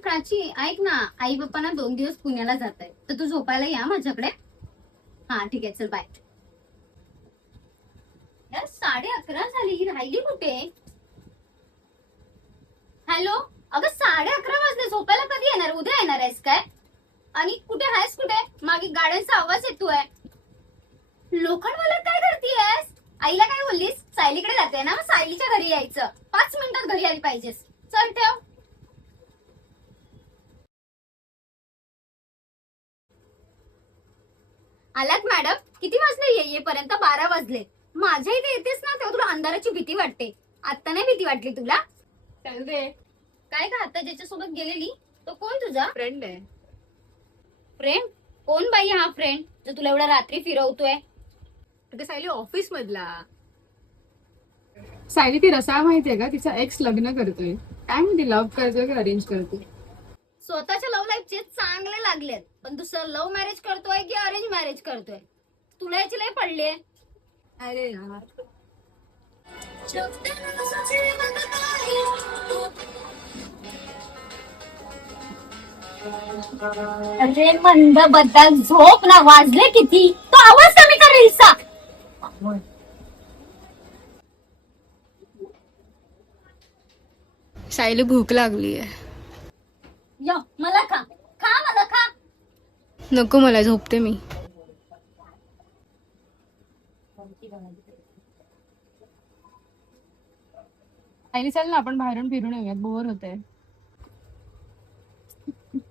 प्राची ऐक ना, आई बाप्पा ना 2 दिवस पुण्याला जात आहे, तर तू झोपायला या माझ्याकडे. हा ठीक आहे, चल बाय. यार 11:30 झाली, ही राहिली कुठे? हॅलो, अगं 11:30 वाजले, झोपायला कधी येणार? उद्या येणार आहेस काय? आणि कुठे आहेस? कुठे मागे गाड्यांचा आवाज येतोय. लोखंडवाल्यात काय करतीयस? आईला काय बोललीस? सायलीकडे जाते ना, मग सायलीच्या घरी यायचं. 5 मिनिटात घरी आली पाहिजेस. चल ठेव. आलात मॅडम? किती वाजले येईपर्यंत? 12 वाजले. माझ्या इथे येतेस ना तेव्हा तुला अंधाराची भीती वाटते. आता नाही भीती वाटली तुला? चल दे. काय का आता ज्याच्यासोबत गेलेली तो कोण तुझा फ्रेंड आहे. फ्रेंड? कोण बाई हा फ्रेंड जो तुला एवढा रात्री फिरवतोय? ते सायली ऑफिस मधला. सायली ती रसाळ माहितीये का? तिचा एक्स लग्न करतोय. काय माहिती लव्ह करतोय का अरेंज करतोय. स्वतःच्या लव्ह लाईफचे चांगले लागलेत, पण दुसरं लव्ह मॅरेज करतोय की अरेंज मॅरेज करतोय? तुला याची लय पडलीये. अरे यार, अरे मंद बद्दल झोप ना. वाजले किती? तो आवाज कमी कर रील्सचा. सायली भूक लागलीये. मला खा खा, मला खा. नको, मला झोपते मी. सायली चल ना, आपण बाहेरून फिरून येऊयात, बोर होतंय.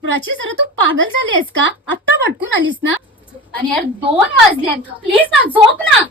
प्राची जरा तू पागल झाली आहेस का? आत्ता भटकून आलीस ना? आणि यार 2 वाजलेत, प्लीज ना झोप ना.